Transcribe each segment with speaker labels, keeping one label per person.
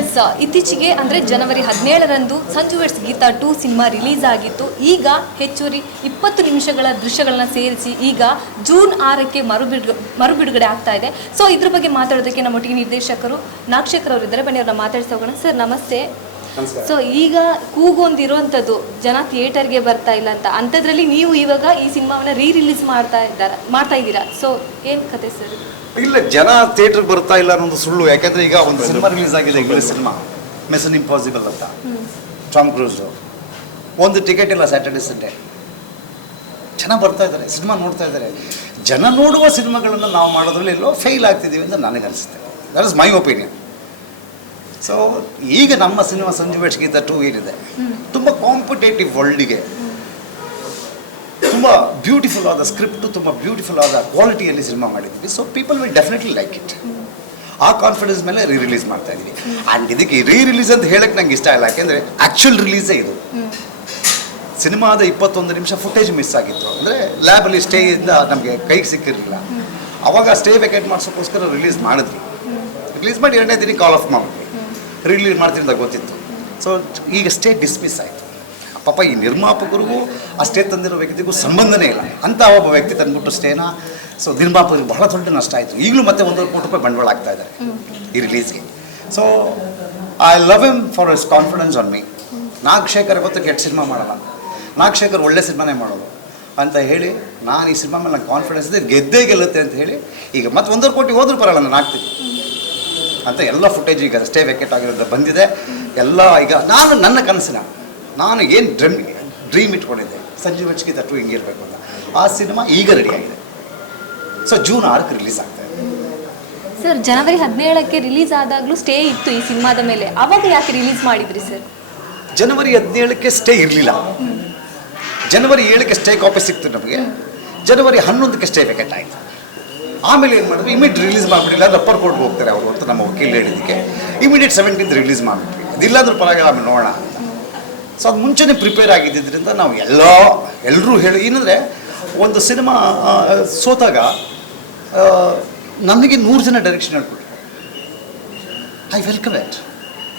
Speaker 1: S ಇತ್ತೀಚೆಗೆ ಅಂದರೆ ಜನವರಿ ಹದಿನೇಳರಂದು Sanju weds Geetha two cinema release ಆಗಿತ್ತು. ಈಗ ಹೆಚ್ಚುವರಿ ಇಪ್ಪತ್ತು ನಿಮಿಷಗಳ ದೃಶ್ಯಗಳನ್ನ ಸೇರಿಸಿ ಈಗ ಜೂನ್ ಆರಕ್ಕೆ ಮರುಬಿಡು ಮರುಬಿಡುಗಡೆ ಆಗ್ತಾ ಇದೆ. ಸೊ ಇದ್ರ ಬಗ್ಗೆ ಮಾತಾಡೋದಕ್ಕೆ ನಮ್ಮೊಟ್ಟಿಗೆ ನಿರ್ದೇಶಕರು ನಾಕ್ಷಕರ್ ಅವರು ಇದ್ದಾರೆ ಬನ್ನಿ ಅವ್ರನ್ನ ಮಾತಾಡ್ಸಿ ಹೋಗೋಣ ಸರ್ ನಮಸ್ತೆ. ಸೊ ಈಗ ಕೂಗೊಂದಿರುವಂಥದ್ದು ಜನ ಥಿಯೇಟರ್ಗೆ ಬರ್ತಾ ಇಲ್ಲ ಅಂತ. ಅಂಥದ್ರಲ್ಲಿ ನೀವು ಇವಾಗ ಈ ಸಿನಿಮಾವನ್ನ ರೀ ರಿಲೀಸ್ ಮಾಡ್ತಾ ಇದ್ದಾರೆ ಮಾಡ್ತಾ ಇದ್ದೀರಾ? ಸೊ ಏನು ಕತೆ ಸರ್?
Speaker 2: ಇಲ್ಲ ಜನ ಥಿಯೇಟರ್ ಬರ್ತಾ ಇಲ್ಲ ಅನ್ನೋದು ಸುಳ್ಳು. ಯಾಕಂದ್ರೆ ಈಗ ಒಂದು ಸಿನಿಮಾ ರಿಲೀಸ್ ಆಗಿದೆ ಇಂಗ್ಲಿಷ್ ಸಿನಿಮಾ ಮೆಸನ್ ಇಂಪಾಸಿಬಲ್ ಅಂತ. ಟಾಮ್ ಕ್ರೂಸ್ ಒಂದು ಟಿಕೆಟ್ ಇಲ್ಲ ಸ್ಯಾಟರ್ಡೆ ಸಂಡೆ ಜನ ಬರ್ತಾ ಇದ್ದಾರೆ ಸಿನಿಮಾ ನೋಡ್ತಾ ಇದ್ದಾರೆ ಜನ ನೋಡುವ ಸಿನಿಮಾಗಳನ್ನು ನಾವು ಮಾಡೋದ್ರಲ್ಲಿ ಎಲ್ಲೋ ಫೇಲ್ ಆಗ್ತಿದ್ದೀವಿ ಅಂತ ನನಗೆ ಅನಿಸುತ್ತೆ that is my opinion so ಈಗ ನಮ್ಮ cinema Sanju weds Geetha two ಏನಿದೆ ತುಂಬ ಕಾಂಪಿಟೇಟಿವ್ ವರ್ಲ್ಡಿಗೆ ತುಂಬ ಬ್ಯೂಟಿಫುಲ್ ಆದ ಸ್ಕ್ರಿಪ್ಟು ತುಂಬ ಬ್ಯೂಟಿಫುಲ್ ಆದ ಕ್ವಾಲಿಟಿಯಲ್ಲಿ ಸಿನಿಮಾ ಮಾಡಿದ್ವಿ. So people will definitely like it ಆ ಕಾನ್ಫಿಡೆನ್ಸ್ ಮೇಲೆ ರೀ ರಿಲೀಸ್ ಮಾಡ್ತಾ ಇದ್ದೀವಿ. ಆ್ಯಂಡ್ ಇದಕ್ಕೆ ರೀ ರಿಲೀಸ್ ಅಂತ ಹೇಳಕ್ಕೆ ನಂಗೆ ಇಷ್ಟ ಇಲ್ಲ. ಯಾಕೆಂದರೆ ಆ್ಯಕ್ಚುಲ್ ರಿಲೀಸೇ ಇದು. ಸಿನಿಮಾದ ಇಪ್ಪತ್ತೊಂದು ನಿಮಿಷ ಫುಟೇಜ್ ಮಿಸ್ ಆಗಿತ್ತು. ಅಂದರೆ ಲ್ಯಾಬಲ್ಲಿ ಸ್ಟೇಯಿಂದ ನಮಗೆ ಕೈಗೆ ಸಿಕ್ಕಿರಲಿಲ್ಲ. ಅವಾಗ ಸ್ಟೇ ವೆಕೇಟ್ ಮಾಡಿಸೋಕ್ಕೋಸ್ಕರ ರಿಲೀಸ್ ಮಾಡಿದ್ವಿ. ರಿಲೀಸ್ ಮಾಡಿ ಎರಡನೇ ದಿನ ಕಾಲ್ ಆಫ್ ಮಾಡಿದ್ವಿ ರಿಲೀಸ್ ಮಾಡ್ತೀನಿ ಅಂತ ಗೊತ್ತಿತ್ತು. ಸೊ ಈಗ ಸ್ಟೇ ಡಿಸ್ಮಿಸ್ ಆಯಿತು. ಪಾಪ ಈ ನಿರ್ಮಾಪಕರಿಗೂ ಸ್ಟೇ ತಂದಿರೋ ವ್ಯಕ್ತಿಗೂ ಸಂಬಂಧನೇ ಇಲ್ಲ. ಅಂತ ಒಬ್ಬ ವ್ಯಕ್ತಿ ತಂದ್ಬಿಟ್ಟು ಸ್ಟೇನ ಸೊ ನಿರ್ಮಾಪಕರಿಗೆ ಬಹಳ ದೊಡ್ಡ ನಷ್ಟ ಆಯಿತು. ಈಗಲೂ ಮತ್ತೆ ಒಂದೂವರೆ ಕೋಟಿ ರೂಪಾಯಿ ಬಂಡವಾಳ ಆಗ್ತಾ ಇದ್ದಾರೆ ಈ ರಿಲೀಸ್ಗೆ so I love him for his confidence on me Nagashekar ಇವತ್ತು ಕೆಟ್ಟ ಸಿನಿಮಾ ಮಾಡಲ್ಲ. ನಾಗಶೇಖರ್ ಒಳ್ಳೆ ಸಿನಿಮಾನೇ ಮಾಡೋದು. ಅಂತ ಹೇಳಿ, ನಾನು ಈ ಸಿನಿಮಾ ಮೇಲೆ ನಂಗೆ ಕಾನ್ಫಿಡೆನ್ಸ್ ಇದೆ, ಗೆದ್ದೇ ಗೆಲ್ಲುತ್ತೆ ಅಂತ ಹೇಳಿ, ಈಗ ಮತ್ತೆ ಒಂದೂವರೆ ಕೋಟಿ ಹೋದ್ರೂ ಬರಲ್ಲ ನಾನು ಆಗ್ತೀನಿ ಅಂತ ಎಲ್ಲ ಫುಟೇಜ್ ಈಗ ಸ್ಟೇ ವೆಕೆಟ್ ಆಗಿರೋದು ಬಂದಿದೆ. ಎಲ್ಲ ಈಗ ನಾನು ನನ್ನ ಕನಸಿನ ನಾನು ಏನು ಡ್ರೀಮ್ ಡ್ರೀಮ್ ಇಟ್ಕೊಂಡಿದ್ದೆ. ಸಂಜೀವ್ ಟು ಹಿಂಗೆ ಇರಬೇಕು ಅಂತ. ಆ ಸಿನಿಮಾ ಈಗ ರೆಡಿ ಆಗಿದೆ. ಸೊ ಜೂನ್ ಆರಕ್ಕೆ ರಿಲೀಸ್ ಆಗ್ತಾ ಇದೆ.
Speaker 1: ಸರ್ ಜನವರಿ ಹದಿನೇಳಕ್ಕೆ ರಿಲೀಸ್ ಆದಾಗಲೂ ಸ್ಟೇ ಇತ್ತು ಈ ಸಿನಿಮಾದ ಮೇಲೆ. ಅವಾಗ ಯಾಕೆ ರಿಲೀಸ್ ಮಾಡಿದ್ರಿ ಸರ್
Speaker 2: ಜನವರಿ ಹದಿನೇಳಕ್ಕೆ ಸ್ಟೇ ಇರಲಿಲ್ಲ. ಜನವರಿ ಏಳಕ್ಕೆ ಸ್ಟೇ ಕಾಪಿ ಸಿಕ್ತು ನಮಗೆ. ಜನವರಿ ಹನ್ನೊಂದಕ್ಕೆ ಸ್ಟೇ ವೆಕೆಟ್ ಆಯಿತು. ಆಮೇಲೆ ಏನು ಮಾಡಿದ್ರು ಇಮಿಡಿಯೇಟ್ ರಿಲೀಸ್ ಮಾಡಿಬಿಟ್ಟಿಲ್ಲ ರಪ್ಪರ್ ಕೋರ್ಟ್ಗೆ ಹೋಗ್ತಾರೆ ಅವರು ಅಂತ ನಮ್ಮ ವಕೀಲ ಹೇಳಿದ್ದಕ್ಕೆ. ಇಮಿಡಿಯೇಟ್ ಸೆವೆಂಟೀನ್ತ್ ರಿಲೀಸ್ ಮಾಡಿಬಿಟ್ವಿ. ಅದಿಲ್ಲಾದ್ರೂ ಪರವಾಗಿಲ್ಲ ಆಮೇಲೆ ನೋಡೋಣ ಸೊ ಅದು ಮುಂಚೆನೇ ಪ್ರಿಪೇರ್ ಆಗಿದ್ದರಿಂದ ನಾವು ಎಲ್ಲ ಎಲ್ಲರೂ ಹೇಳಿ, ಏನಂದರೆ ಒಂದು ಸಿನಿಮಾ ಸೋತಾಗ ನನಗೆ ನೂರು ಜನ ಡೈರೆಕ್ಷನ್ ಹೇಳ್ಕೊಟ್ರು. ಐ ವೆಲ್ಕಮ್ ಇಟ್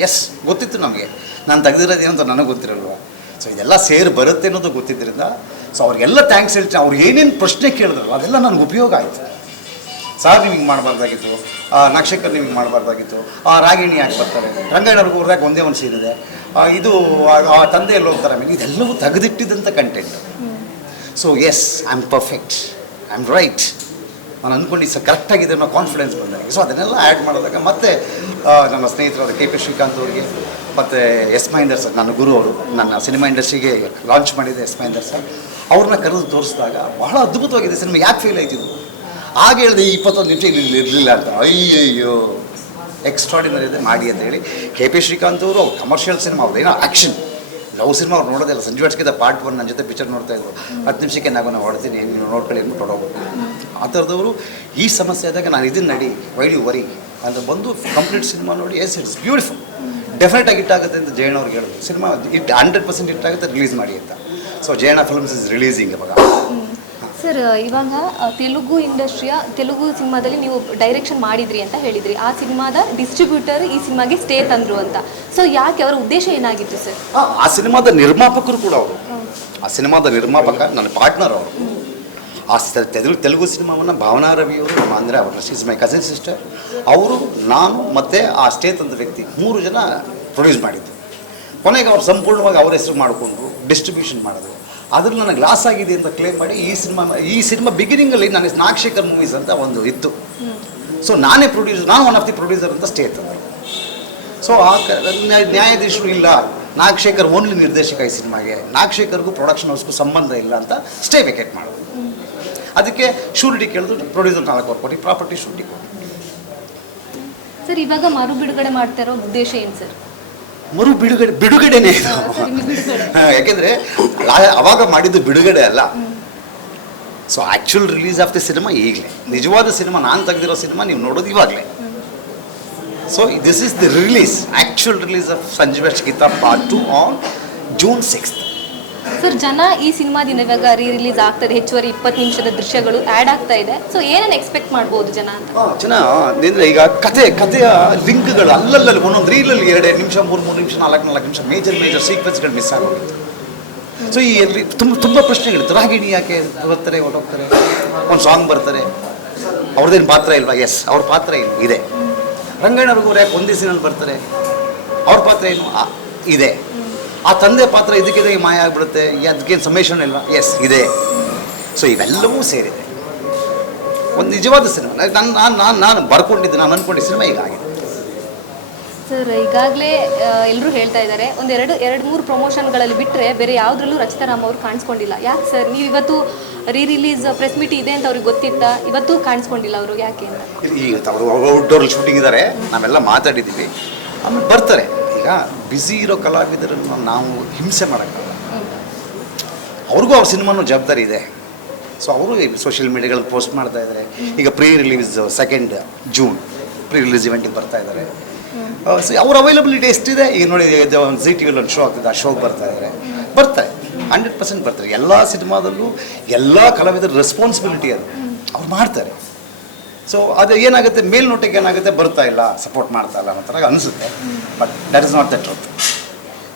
Speaker 2: ಎಸ್ ಗೊತ್ತಿತ್ತು ನಮಗೆ. ನಾನು ತೆಗೆದಿರೋದು ಏನಂತ ನನಗೆ ಗೊತ್ತಿರಲ್ವ? ಸೊ ಇದೆಲ್ಲ ಸೇರಿ ಬರುತ್ತೆ ಅನ್ನೋದು ಗೊತ್ತಿದ್ದರಿಂದ ಸೊ ಅವ್ರಿಗೆಲ್ಲ ಥ್ಯಾಂಕ್ಸ್ ಹೇಳ್ತೀನಿ. ಅವ್ರು ಏನೇನು ಪ್ರಶ್ನೆ ಕೇಳಿದ್ರು ಅದೆಲ್ಲ ನನಗೆ ಉಪಯೋಗ ಆಯಿತು. ಸಾರ್ ನಿಮಗೆ ಮಾಡಬಾರ್ದಾಗಿತ್ತು. ನಕ್ಷಕರ್ ನೀವು ಹಿಂಗೆ ಮಾಡಬಾರ್ದಾಗಿತ್ತು. ಆ ರಾಗಿಣಿ ಯಾಕೆ ಬರ್ತಾರೆ. ರಂಗಾಯಣವ್ರಿಗೆ ಊರಾಗ ಒಂದೇ ಒಂದು ಸೀರೆ ಇದೆ. ಆ- ಆ ತಂದೆ ಎಲ್ಲೋ ಹೋಗ್ತಾರೆ ಆಮೇಲೆ ಇದೆಲ್ಲವೂ ತೆಗೆದಿಟ್ಟಿದ್ದಂಥ content so yes I am perfect I am right ನಾನು ಅಂದ್ಕೊಂಡು ಸ ಕರೆಕ್ಟಾಗಿದೆ ಅನ್ನೋ ಕಾನ್ಫಿಡೆನ್ಸ್ ಬಂದಾಗ ಸೊ ಅದನ್ನೆಲ್ಲ ಆ್ಯಡ್ ಮಾಡೋದಾಗ ಮತ್ತೆ ಆ, ನಮ್ಮ ಸ್ನೇಹಿತರಾದ ಕೆ ಪಿ ಶ್ರೀಕಾಂತ್ ಅವರಿಗೆ ಮತ್ತು ಎಸ್ ಮಹೇಂದರ್ ಸರ್ ನನ್ನ ಗುರು ಅವರು ನನ್ನ ಸಿನಿಮಾ ಇಂಡಸ್ಟ್ರಿಗೆ ಲಾಂಚ್ ಮಾಡಿದ್ದೆ ಎಸ್ ಮಹೇಂದರ್ ಸರ್ ಅವ್ರನ್ನ ಕರೆದು ತೋರಿಸಿದಾಗ ಬಹಳ ಅದ್ಭುತವಾಗಿದೆ. ಸಿನಿಮಾ ಯಾಕೆ ಫೇಲ್ ಆಯ್ತಿದ್ದು ಆಗ ಹೇಳಿದೆ, ಈ ಇಪ್ಪತ್ತೊಂದು ನಿಮಿಷ ಇಲ್ಲಿ ಇರಲಿಲ್ಲ ಅಂತ. ಅಯ್ಯಯ್ಯೋ. ಎಕ್ಸ್ಟ್ರಾಡಿನರಿ ಇದೆ ಮಾಡಿ ಅಂತ ಹೇಳಿ ಕೆ ಪಿ ಶ್ರೀಕಾಂತ್ ಅವರು ಕಮರ್ಷಿಯಲ್ ಸಿನಿಮಾ ಅವ್ರು, ಏನೋ ಆ್ಯಕ್ಷನ್ ಲವ್ ಸಿನಿಮಾ ಅವ್ರು ನೋಡೋದಿಲ್ಲ ಸಂಜು ಅಟ್ಕಿದ ಪಾರ್ಟ್ ಒನ್ ನನ್ನ ಜೊತೆ ಪಿಕ್ಚರ್ ನೋಡ್ತಾ ಇದ್ರು. ಹತ್ತು ನಿಮಿಷಕ್ಕೆ ನಾವು ನಾವು ಹೊಡ್ತೀನಿ ನೀವು ನೋಡ್ಕೊಳ್ಳಿ ಅಂದ್ಬಿಟ್ಟು ಹೊಡೋಗ್ಬಿಟ್ಟು ಆ ಥರದವರು ಈ ಸಮಸ್ಯೆ ಆದಾಗ ನಾನು ಇದನ್ನು ನಡಿ, ವೈಲಿ ವರಿ ಅಂತ ಬಂದು ಕಂಪ್ಲೀಟ್ ಸಿನಿಮಾ ನೋಡಿ ಎಸ್ ಇಟ್ಸ್ ಬ್ಯೂಟಿಫುಲ್ ಡೆಫಿನೆಟ್ ಆಗಿ ಇಟ್ಟಾಗುತ್ತೆ ಅಂತ ಜಯಣ್ಣ ಅವ್ರಿಗೆ ಹೇಳಿದ್ರು. ಸಿನಿಮಾ ಇಟ್ ಹಂಡ್ರೆಡ್ ಪರ್ಸೆಂಟ್ ಇಟ್ಟಾಗುತ್ತೆ ರಿಲೀಸ್ ಮಾಡಿ ಅಂತ. So Jayanna films is releasing ಇವಾಗ.
Speaker 1: ಸರ್ ಇವಾಗ ತೆಲುಗು ಇಂಡಸ್ಟ್ರಿಯ ತೆಲುಗು ಸಿನಿಮಾದಲ್ಲಿ ನೀವು ಡೈರೆಕ್ಷನ್ ಮಾಡಿದ್ರಿ ಅಂತ ಹೇಳಿದ್ರಿ. ಆ ಸಿನಿಮಾದ ಡಿಸ್ಟ್ರಿಬ್ಯೂಟರ್ ಈ ಸಿನಿಮಾಗೆ ಸ್ಟೇ ತಂದ್ರು ಅಂತ. ಸೊ ಯಾಕೆ? ಅವರ ಉದ್ದೇಶ ಏನಾಗಿತ್ತು ಸರ್?
Speaker 2: ಆ, ಸಿನಿಮಾದ ನಿರ್ಮಾಪಕರು ಕೂಡ ಅವರು. ಆ ಸಿನಿಮಾದ ನಿರ್ಮಾಪಕ ನನ್ನ ಪಾರ್ಟ್ನರ್ ಅವರು. ಆ ತೆಲುಗು ತೆಲುಗು ಸಿನಿಮಾವನ್ನು ಭಾವನಾ ರವಿಯವರು ನಮ್ಮ ಅಂದರೆ ಅವರ ಶೀಸ್ ಮೈ ಕಸಿನ್ ಸಿಸ್ಟರ್ ಅವರು ನಾನು ಮತ್ತು ಆ ಸ್ಟೇ ತಂದ ವ್ಯಕ್ತಿ ಮೂರು ಜನ ಪ್ರೊಡ್ಯೂಸ್ ಮಾಡಿದ್ದು. ಕೊನೆಗೆ ಅವ್ರು ಸಂಪೂರ್ಣವಾಗಿ ಅವ್ರ ಹೆಸರು ಮಾಡಿಕೊಂಡು ಡಿಸ್ಟ್ರಿಬ್ಯೂಷನ್ ಮಾಡಿದ್ರು. ಅದ್ರಲ್ಲಿ ನನಗೆ ಲಾಸ್ ಆಗಿದೆ ಅಂತ ಕ್ಲೇಮ್ ಮಾಡಿ ಈ ಸಿನಿಮಾ ಈ ಸಿನಿಮಾ ಬಿಗಿನಿಂಗಲ್ಲಿ ನನಗೆ ನಾಗಶೇಖರ್ ಮೂವೀಸ್ ಅಂತ ಒಂದು ಇತ್ತು. ಸೊ ನಾನೇ ಪ್ರೊಡ್ಯೂಸರ್ ನಾನು ಒನ್ ಆಫ್ ದಿ ಪ್ರೊಡ್ಯೂಸರ್ ಅಂತ ಸ್ಟೇ ಇತ್ತು. ಸೊ ಆ ನ್ಯಾಯಾಧೀಶರು ಇಲ್ಲ. ನಾಗಶೇಖರ್ ಓನ್ಲಿ ನಿರ್ದೇಶಕ ಈ ಸಿನಿಮಾಗೆ. ನಾಗಶೇಖರ್ಗೂ ಪ್ರೊಡಕ್ಷನ್ ಹೌಸ್ಗೂ ಸಂಬಂಧ ಇಲ್ಲ ಅಂತ ಸ್ಟೇ ವೆಕೇಟ್ ಮಾಡೋದು. ಅದಕ್ಕೆ ಶೂರಿಟಿ ಕೇಳಿದ್ರು ಪ್ರೊಡ್ಯೂಸರ್ ನಾಲ್ಕು ಕೊಟ್ಟು ಪ್ರಾಪರ್ಟಿ ಶೂರಿಟಿ ಕೊಟ್ಟು
Speaker 1: ಸರ್, ಇವಾಗ ಮರು ಬಿಡುಗಡೆ ಮಾಡ್ತಾ ಇರೋ ಉದ್ದೇಶ ಏನು ಸರ್?
Speaker 2: ಮರು ಬಿಡುಗಡೆ, ಬಿಡುಗಡೆನೇ ಇದು. ಯಾಕೆಂದ್ರೆ ಅವಾಗ ಮಾಡಿದ್ದು ಬಿಡುಗಡೆ ಅಲ್ಲ. So actual release of the cinema ಈಗಲೇ. ನಿಜವಾದ ಸಿನಿಮಾ ನಾನು ತೆಗೆದಿರೋ ಸಿನಿಮಾ ನೀವು ನೋಡೋದು ಇವಾಗಲೇ. So this is the release actual release of Sanjeev Geetha part two on June sixth
Speaker 1: sir ಜನ ಈ ಸಿನಿಮಾದಿಂದ ಇವಾಗ ರೀ ರಿಲೀಸ್ ಆಗ್ತದೆ. ಹೆಚ್ಚುವರಿ ಇಪ್ಪತ್ತು ನಿಮಿಷದ ದೃಶ್ಯಗಳು ಆ್ಯಡ್ ಆಗ್ತಾ ಇದೆ. ಸೊ ಏನೇನು ಎಕ್ಸ್ಪೆಕ್ಟ್ ಮಾಡ್ಬೋದು ಜನ ಅಂತ?
Speaker 2: ಜನ, ಅಂದ್ರೆ ಈಗ ಕತೆ ಕಥೆಯ ಲಿಂಕ್ಗಳು ಅಲ್ಲಲ್ಲಲ್ಲಿ ಒಂದೊಂದು ರೀಲಲ್ಲಿ ಎರಡು ನಿಮಿಷ, ಮೂರು ಮೂರು ನಿಮಿಷ, ನಾಲ್ಕು ನಾಲ್ಕು ನಿಮಿಷ ಮೇಜರ್ ಮೇಜರ್ ಸೀಕ್ವೆನ್ಸ್ಗಳು ಮಿಸ್ ಆಗೋಗಿತ್ತು. ಸೊ ಈ ಎಲ್ಲಿ ತುಂಬ ತುಂಬ ಪ್ರಶ್ನೆಗಳಿತ್ತು ರಾಗಿಣಿ ಯಾಕೆ ಬರ್ತಾರೆ, ಹೊರಟೋಗ್ತಾರೆ? ಒಂದು ಸಾಂಗ್ ಬರ್ತಾರೆ. ಅವ್ರದ್ದೇನು ಪಾತ್ರ ಇಲ್ವಾ? ಎಸ್ ಅವ್ರ ಪಾತ್ರ ಇಲ್ಲ, ಇದೆ. ರಂಗಣ್ಣವ್ರಿಗೂ ಯಾಕೆ ಒಂದೇ ಸೀನಲ್ಲಿ ಬರ್ತಾರೆ? ಅವ್ರ ಪಾತ್ರ ಏನು? ಇದೆ. ಆ ತಂದೆ ಪಾತ್ರ ಇದಕ್ಕಿದೆ ಮಾಯ ಆಗ್ಬಿಡುತ್ತೆ? ಅದಕ್ಕೇನು ಸಮೇಷನ್ ಇಲ್ಲ? ಎಸ್ ಇದೆ. ಸೊ ಇವೆಲ್ಲವೂ ಸೇರಿದೆ. ಒಂದು ನಿಜವಾದ ಸಿನಿಮಾ. ನಾನು ನಾನು ನಾನು ನಾನು ಬರ್ಕೊಂಡಿದ್ದೆ ನಾನು ಅನ್ಕೊಂಡಿದ್ದ ಸಿನಿಮಾ ಈಗ ಆಗಿದೆ.
Speaker 1: ಸರ್ ಈಗಾಗಲೇ ಎಲ್ಲರೂ ಹೇಳ್ತಾ ಇದ್ದಾರೆ. ಒಂದು ಎರಡು ಎರಡು ಮೂರು ಪ್ರಮೋಷನ್ಗಳಲ್ಲಿ ಬಿಟ್ಟರೆ ಬೇರೆ ಯಾವುದ್ರಲ್ಲೂ ರಚಿತಾ ರಾಮ್ ಅವರು ಕಾಣಿಸ್ಕೊಂಡಿಲ್ಲ. ಯಾಕೆ ಸರ್? ನೀವು ಇವತ್ತು ರೀ ರಿಲೀಸ್ ಪ್ರೆಸ್ ಮೀಟ್ ಇದೆ ಅಂತ ಅವ್ರಿಗೆ ಗೊತ್ತಿತ್ತಾ? ಇವತ್ತು ಕಾಣಿಸ್ಕೊಂಡಿಲ್ಲ ಅವರು. ಯಾಕೆ ಅಂತ?
Speaker 2: ಈಗ ಅವರು ಔಟ್ಡೋರ್ ಶೂಟಿಂಗ್ ಇದ್ದಾರೆ ನಾವೆಲ್ಲ ಮಾತಾಡಿದ್ದೀವಿ. ಆಮೇಲೆ ಬರ್ತಾರೆ. ಈಗ ಬ್ಯುಸಿ ಇರೋ ಕಲಾವಿದರನ್ನು ನಾವು ಹಿಂಸೆ ಮಾಡೋಕ್ಕಲ್ಲ ಅವ್ರಿಗೂ ಅವ್ರ ಸಿನಿಮಾನು ಜವಾಬ್ದಾರಿ ಇದೆ. ಸೊ ಅವರು ಸೋಷಿಯಲ್ ಮೀಡಿಯಾಗಳಲ್ಲಿ ಪೋಸ್ಟ್ ಮಾಡ್ತಾ ಇದ್ದಾರೆ. ಈಗ pre release second June pre release ಇವೆಂಟಿಗೆ ಬರ್ತಾ ಇದ್ದಾರೆ. ಸೊ ಅವ್ರ ಅವೈಲಬಿಲಿಟಿ ಎಷ್ಟಿದೆ? ಈಗ ನೋಡಿ ಒಂದು ಜಿ ಟಿ ವಿಲಿ ಒಂದು ಶೋ ಆಗ್ತದೆ ಆ ಶೋಗೆ ಬರ್ತಾ ಇದ್ದಾರೆ. ಬರ್ತಾರೆ ಹಂಡ್ರೆಡ್ ಪರ್ಸೆಂಟ್ ಬರ್ತಾರೆ. ಎಲ್ಲ ಸಿನಿಮಾದಲ್ಲೂ ಎಲ್ಲ ಕಲಾವಿದರ ರೆಸ್ಪಾನ್ಸಿಬಿಲಿಟಿ ಅದು. ಅವ್ರು ಮಾಡ್ತಾರೆ. ಸೊ ಅದು ಏನಾಗುತ್ತೆ? ಮೇಲ್ನೋಟಕ್ಕೆ ಏನಾಗುತ್ತೆ? ಬರ್ತಾ ಇಲ್ಲ ಸಪೋರ್ಟ್ ಮಾಡ್ತಾ ಇಲ್ಲ ಅನ್ನೋ ಥರ ಅನಿಸುತ್ತೆ. But that is not the truth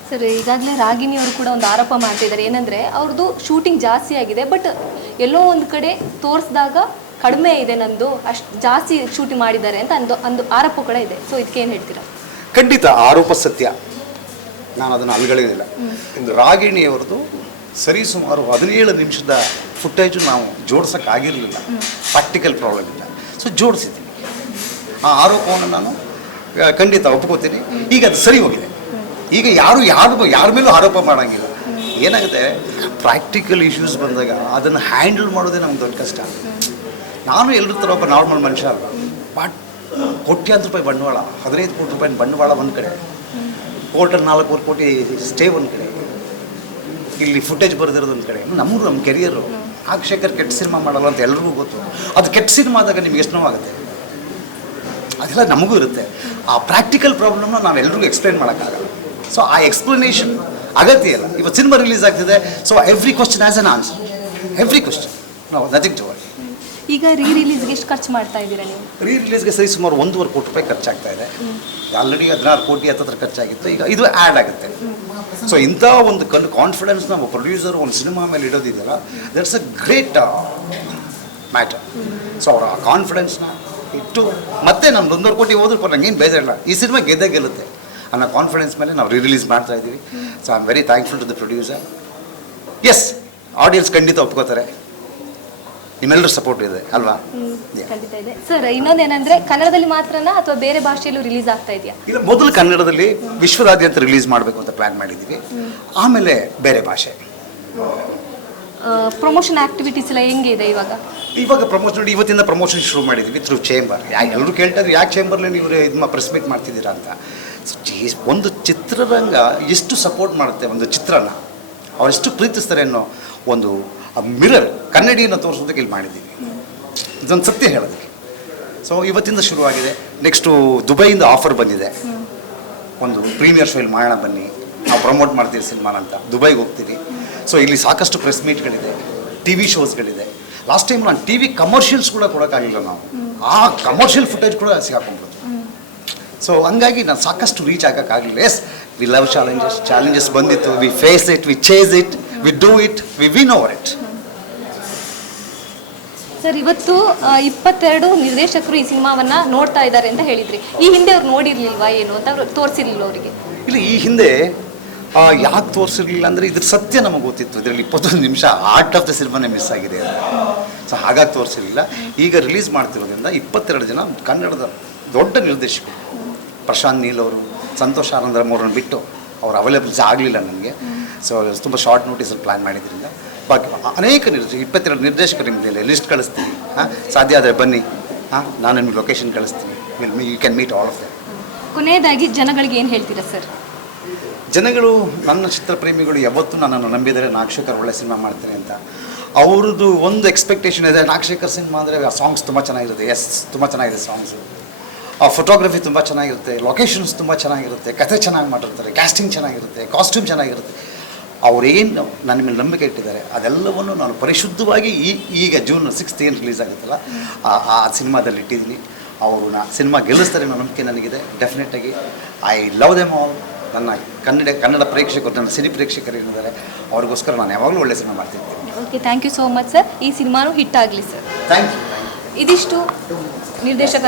Speaker 1: sir ಈಗಾಗಲೇ ರಾಗಿಣಿ ಅವರು ಕೂಡ ಒಂದು ಆರೋಪ ಮಾಡ್ತಿದ್ದಾರೆ ಏನಂದರೆ ಅವ್ರದ್ದು ಶೂಟಿಂಗ್ ಜಾಸ್ತಿ ಆಗಿದೆ ಬಟ್ ಎಲ್ಲೋ ಒಂದು ಕಡೆ ತೋರಿಸಿದಾಗ ಕಡಿಮೆ ಇದೆ ನಂದು ಅಷ್ಟು ಜಾಸ್ತಿ ಶೂಟಿಂಗ್ ಮಾಡಿದ್ದಾರೆ ಅಂತ ಅಂದು ಒಂದು ಆರೋಪ ಕೂಡ ಇದೆ. ಸೊ ಇದಕ್ಕೆ ಏನು ಹೇಳ್ತೀರಾ?
Speaker 2: ಖಂಡಿತ ಆರೋಪ ಸತ್ಯ. ನಾನು ಅದನ್ನು ಅಲ್ಗಳಿಲ್ಲ ಇಂದು ರಾಗಿಣಿಯವ್ರದ್ದು ಸರಿ ಸುಮಾರು ಹದಿನೇಳು ನಿಮಿಷದ ಫುಟೇಜು ನಾವು ಜೋಡ್ಸೋಕ್ಕಾಗಿರಲಿಲ್ಲ. ಪ್ರಾಕ್ಟಿಕಲ್ ಪ್ರಾಬ್ಲಮ್ ಇಲ್ಲ. ಸೊ ಜೋಡಿಸಿದ್ದೀನಿ. ಆ ಆರೋಪವನ್ನು ನಾನು ಖಂಡಿತ ಒಪ್ಕೋತೀನಿ. ಈಗ ಅದು ಸರಿ ಹೋಗಿದೆ. ಈಗ ಯಾರು ಯಾರು ಯಾರ ಮೇಲೂ ಆರೋಪ ಮಾಡೋಂಗಿಲ್ಲ. ಏನಾಗುತ್ತೆ ಪ್ರಾಕ್ಟಿಕಲ್ ಇಶ್ಯೂಸ್ ಬಂದಾಗ ಅದನ್ನು ಹ್ಯಾಂಡಲ್ ಮಾಡೋದೇ ನಮ್ಗೆ ದೊಡ್ಡ ಕಷ್ಟ. ನಾನು ಎಲ್ಲರ ಥರ ಒಬ್ಬ ನಾರ್ಮಲ್ ಮನುಷ್ಯ ಅಲ್ಲ. ಬಟ್ ಕೋಟ್ಯಾಂತರ ರೂಪಾಯಿ ಬಂಡವಾಳ, ಹದಿನೈದು ಕೋಟಿ ರೂಪಾಯಿ ಬಂಡವಾಳ ಒಂದು ಕಡೆ. ಕೋರ್ಟಲ್ಲಿ ನಾಲ್ಕೂವರೆ ಕೋಟಿ ಸ್ಟೇ ಒಂದು ಕಡೆ. ಇಲ್ಲಿ ಫುಟೇಜ್ ಬರೆದಿರೋದು ಒಂದು ಕಡೆ. ನಮ್ಮದು ನಮ್ಮ ಕೆರಿಯರು ನಾಗಶೇಖರ್ ಕೆಟ್ಟ ಸಿನಿಮಾ ಮಾಡಲ್ಲ ಅಂತ ಎಲ್ರಿಗೂ ಗೊತ್ತು. ಅದು ಕೆಟ್ಟ ಸಿನಿಮಾದಾಗ ನಿಮ್ಗೆ ಎಷ್ಟು ನೋವಾಗುತ್ತೆ? ಅದೆಲ್ಲ ನಮಗೂ ಇರುತ್ತೆ. ಆ ಪ್ರಾಕ್ಟಿಕಲ್ ಪ್ರಾಬ್ಲಮ್ನ ನಾವು ಎಲ್ರಿಗೂ ಎಕ್ಸ್ಪ್ಲೈನ್ ಮಾಡೋಕ್ಕಾಗಲ್ಲ. ಸೊ ಆ ಎಕ್ಸ್ಪ್ಲನೇಷನ್ ಅಗತ್ಯ ಇಲ್ಲ. ಇವತ್ತು ಸಿನಿಮಾ ರಿಲೀಸ್ ಆಗ್ತಿದೆ. So every question as an answer every question ನಾವು ನಥಿಂಗ್ ಟು ವರಿ
Speaker 1: ಈಗ ರೀ ರಿಲೀಸ್ಗೆ ಎಷ್ಟು ಖರ್ಚು ಮಾಡ್ತಾ ಇದ್ದೀರಾ ನೀವು?
Speaker 2: ರೀ ರಿಲೀಸ್ಗೆ ಸರಿ ಸುಮಾರು ಒಂದೂವರೆ ಕೋಟಿ ರೂಪಾಯಿ ಖರ್ಚಾಗ್ತಾ ಇದೆ. ಆಲ್ರೆಡಿ ಹದಿನಾರು ಕೋಟಿ ಹತ್ತತ್ರ ಖರ್ಚಾಗಿತ್ತು. ಈಗ ಇದು ಆ್ಯಡ್ ಆಗುತ್ತೆ. ಸೊ ಇಂಥ ಒಂದು ಕನ್ ಕಾನ್ಫಿಡೆನ್ಸ್ ನಮ್ಮ ಪ್ರೊಡ್ಯೂಸರ್ ಒಂದು ಸಿನಿಮಾ ಮೇಲೆ ಇಡೋದಿದೆಯಲ್ಲ that's a great matter so ಅವರ ಆ ಕಾನ್ಫಿಡೆನ್ಸ್ನ ಇಟ್ಟು ಮತ್ತೆ ನಮ್ದು ಒಂದೂವರೆ ಕೋಟಿ ಹೋದ್ರು ಪರ ನಂಗೇನು ಬೇಜಾರಿಲ್ಲ ಈ ಸಿನಿಮಾ ಗೆದ್ದೇ ಗೆಲ್ಲುತ್ತೆ. ಅನ್ನೋ ಕಾನ್ಫಿಡೆನ್ಸ್ ಮೇಲೆ ನಾವು ರಿಲೀಸ್ ಮಾಡ್ತಾ ಇದ್ದೀವಿ so I am very thankful to the producer yes audience ಖಂಡಿತ ಒಪ್ಕೋತಾರೆ. ನಿಮ್ಮೆಲ್ಲರ ಸಪೋರ್ಟ್ ಇದೆ ಅಲ್ವಾ? ಸರ್
Speaker 1: ಖಂಡಿತ ಇದೆ. ಸರ್ ಇನ್ನೊಂದೇನಂದ್ರೆ ಕನ್ನಡದಲ್ಲಿ ಮಾತ್ರನಾ ಅಥವಾ ಬೇರೆ ಭಾಷೆಯಲ್ಲೂ ರಿಲೀಸ್ ಆಗ್ತಾ ಇದೆಯಾ?
Speaker 2: ಇಲ್ಲ ಮೊದಲು ಕನ್ನಡದಲ್ಲಿ ವಿಶ್ವದಾದ್ಯಂತ ರಿಲೀಸ್ ಮಾಡಬೇಕು ಅಂತ ಪ್ಲಾನ್ ಮಾಡಿದ್ದೀವಿ ಆಮೇಲೆ ಬೇರೆ ಭಾಷೆ.
Speaker 1: ಪ್ರಮೋಷನ್ ಆಕ್ಟಿವಿಟೀಸ್ ಎಲ್ಲ ಹೆಂಗೆ ಇದೆ ಇವಾಗ?
Speaker 2: ಇವಾಗ ಪ್ರಮೋಷನ್ ನೋಡಿ ಇವತ್ತಿಂದ ಪ್ರಮೋಷನ್ ಶುರು ಮಾಡಿದ್ದೀವಿ ಥ್ರೂ ಚೇಂಬರ್ ಯಾಕೆ ಎಲ್ಲರೂ ಕೇಳ್ತಾರೆ ಯಾಕೆ ಚೇಂಬರ್ಲಿ ನೀವು ಇದು ಪ್ರೆಸ್ ಮೀಟ್ ಮಾಡ್ತಿದ್ದೀರಾ ಅಂತ. ಒಂದು ಚಿತ್ರರಂಗ ಎಷ್ಟು ಸಪೋರ್ಟ್ ಮಾಡುತ್ತೆ ಒಂದು ಚಿತ್ರನ? ಅವರೆಷ್ಟು ಪ್ರೀತಿಸ್ತಾರೆ ಅನ್ನೋ ಒಂದು ಮಿರರ್ ಕನ್ನಡಿಯನ್ನು ತೋರಿಸೋದಕ್ಕೆ ಇಲ್ಲಿ ಮಾಡಿದ್ದೀವಿ. ಇದೊಂದು ಸತ್ಯ ಹೇಳೋದಕ್ಕೆ. ಸೊ ಇವತ್ತಿಂದ ಶುರುವಾಗಿದೆ. ನೆಕ್ಸ್ಟು ದುಬೈಯಿಂದ ಆಫರ್ ಬಂದಿದೆ. ಒಂದು ಪ್ರೀಮಿಯರ್ ಶೋ ಇಲ್ಲಿ ಮಾಡೋಣ ಬನ್ನಿ. ನಾವು ಪ್ರಮೋಟ್ ಮಾಡ್ತೀವಿ ಸಿನಿಮಾನ ಅಂತ. ದುಬೈಗೆ ಹೋಗ್ತೀವಿ ಸೊ ಇಲ್ಲಿ ಸಾಕಷ್ಟು ಪ್ರೆಸ್ ಮೀಟ್ಗಳಿದೆ ಟಿ ವಿ ಶೋಸ್ಗಳಿದೆ ಲಾಸ್ಟ್ ಟೈಮ್ ನಾನು ಟಿ ವಿ ಕಮರ್ಷಿಯಲ್ಸ್ ಕೂಡ ಕೊಡೋಕ್ಕಾಗಿಲ್ಲ ನಾವು. ಆ ಕಮರ್ಷಿಯಲ್ ಫುಟೇಜ್ ಕೂಡ ಸಿಗಾಕೊಂಡ್ಬಿಡ್ತು. ಸೊ ಹಂಗಾಗಿ ನಾನು ಸಾಕಷ್ಟು reach ಆಗೋಕ್ಕಾಗಲಿಲ್ಲ. Yes we love challenges challenges ಬಂದಿತ್ತು. We face it we chase it we do it we win over it
Speaker 1: sir ಇವತ್ತು ಇಪ್ಪತ್ತೆರಡು ನಿರ್ದೇಶಕರು ಈ ಸಿನಿಮಾವನ್ನ ನೋಡ್ತಾ ಇದ್ದಾರೆ ಅಂತ ಹೇಳಿದ್ರಿ. ಈ ಹಿಂದೆ ಅವ್ರು ನೋಡಿರ್ಲಿಲ್ವಾ ಏನು ಅಂತ ಅವ್ರು ತೋರಿಸಿರ್ಲಿಲ್ಲ ಅವರಿಗೆ?
Speaker 2: ಇಲ್ಲ ಈ ಹಿಂದೆ ಯಾಕೆ ತೋರಿಸಿರ್ಲಿಲ್ಲ ಅಂದರೆ ಇದ್ರ ಸತ್ಯ ನಮಗೆ ಗೊತ್ತಿತ್ತು. ಇದರಲ್ಲಿ ಇಪ್ಪತ್ತೊಂದು ನಿಮಿಷ ಆರ್ಟ್ ಆಫ್ ದ ಸಿನಿಮಾನೇ ಮಿಸ್ ಆಗಿದೆ ಸೊ ಹಾಗಾಗಿ ತೋರಿಸಿರಲಿಲ್ಲ. ಈಗ ರಿಲೀಸ್ ಮಾಡ್ತಿರೋದ್ರಿಂದ ಇಪ್ಪತ್ತೆರಡು ಜನ ಕನ್ನಡದ ದೊಡ್ಡ ನಿರ್ದೇಶಕರು. ಪ್ರಶಾಂತ್ ನೀಲ್ ಅವರು ಸಂತೋಷ್ ಆನಂದರ ಮೂರನ್ನು ಬಿಟ್ಟು ಅವ್ರು ಅವೈಲೇಬಲ್ಸ್ ಆಗಲಿಲ್ಲ ನನಗೆ. ಸೊ ತುಂಬ ಶಾರ್ಟ್ ನೋಟಿಸಲ್ಲಿ ಪ್ಲ್ಯಾನ್ ಮಾಡಿದ್ರಿಂದ. ಬಾಕಿ ಅನೇಕ ನಿರ್ದೇಶ ಇಪ್ಪತ್ತೆರಡು ನಿರ್ದೇಶಕರು ನಿಮ್ಮಲ್ಲಿ ಲಿಸ್ಟ್ ಕಳಿಸ್ತೀನಿ. ಹಾಂ ಸಾಧ್ಯ ಆದರೆ ಬನ್ನಿ. ಹಾಂ ನಾನು ನಿಮ್ಗೆ ಲೊಕೇಶನ್ ಕಳಿಸ್ತೀನಿ. Will you can meet all of the
Speaker 1: ಕೊನೆಯದಾಗಿ ಜನಗಳಿಗೆ ಏನು ಹೇಳ್ತೀರಾ ಸರ್?
Speaker 2: ಜನಗಳು ನನ್ನ ಚಿತ್ರಪ್ರೇಮಿಗಳು ಯಾವತ್ತೂ ನನ್ನನ್ನು ನಂಬಿದರೆ ನಾಗಶೇಖರ್ ಒಳ್ಳೆ ಸಿನಿಮಾ ಮಾಡ್ತಾರೆ ಅಂತ. ಅವ್ರದ್ದು ಒಂದು ಎಕ್ಸ್ಪೆಕ್ಟೇಷನ್ ಇದೆ ನಾಗಶೇಖರ್ ಸಿನಿಮಾ ಅಂದರೆ ಆ ಸಾಂಗ್ಸ್ ತುಂಬ ಚೆನ್ನಾಗಿರುತ್ತೆ. ಎಸ್ ತುಂಬ ಚೆನ್ನಾಗಿದೆ ಸಾಂಗ್ಸು ಆ ಫೋಟೋಗ್ರಫಿ ತುಂಬ ಚೆನ್ನಾಗಿರುತ್ತೆ ಲೊಕೇಶನ್ಸ್ ತುಂಬ ಚೆನ್ನಾಗಿರುತ್ತೆ ಕಥೆ ಚೆನ್ನಾಗಿ ಮಾಡಿರ್ತಾರೆ ಕ್ಯಾಸ್ಟಿಂಗ್ ಚೆನ್ನಾಗಿರುತ್ತೆ ಕಾಸ್ಟ್ಯೂಮ್ ಚೆನ್ನಾಗಿರುತ್ತೆ. ಅವರೇನು ನನ್ನ ಮೇಲೆ ನಂಬಿಕೆ ಇಟ್ಟಿದ್ದಾರೆ ಅದೆಲ್ಲವನ್ನು ನಾನು ಪರಿಶುದ್ಧವಾಗಿ ಈ ಈಗ ಜೂನ್ ಸಿಕ್ಸ್ತ್ ಏನು ರಿಲೀಸ್ ಆಗುತ್ತಲ್ಲ ಆ ಆ ಸಿನಿಮಾದಲ್ಲಿ ಇಟ್ಟಿದ್ದೀನಿ. ಅವರು ನಾ ಸಿನಿಮಾ ಗೆಲ್ಲಿಸ್ತಾರೆ ಅನ್ನೋ ನಂಬಿಕೆ ನನಗಿದೆ ಡೆಫಿನೆಟಾಗಿ ಐ ಲವ್ ದೆಮ್ ಆಲ್ ನನ್ನ ಕನ್ನಡ ಕನ್ನಡ ಪ್ರೇಕ್ಷಕರು ನನ್ನ ಸಿನಿ ಪ್ರೇಕ್ಷಕರು ಏನಿದ್ದಾರೆ ಅವ್ರಿಗೋಸ್ಕರ ನಾನು ಯಾವಾಗಲೂ ಒಳ್ಳೆ ಸಿನಿಮಾ ಮಾಡ್ತಿದ್ದೀನಿ
Speaker 1: okay thank you so much sir ಈ ಸಿನಿಮಾನು ಹಿಟ್ ಆಗಲಿ ಸರ್
Speaker 2: ಥ್ಯಾಂಕ್ ಯು
Speaker 1: ಇದಿಷ್ಟು. ನಿರ್ದೇಶಕ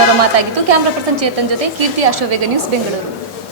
Speaker 1: ಅವರ ಮಾತಾಗಿತ್ತು ಕ್ಯಾಮ್ರಾ ಪರ್ಸನ್ ಚೇತನ್ ಜೊತೆ ಕೀರ್ತಿ ಅಶ್ವವೇಗ ನ್ಯೂಸ್ ಬೆಂಗಳೂರು.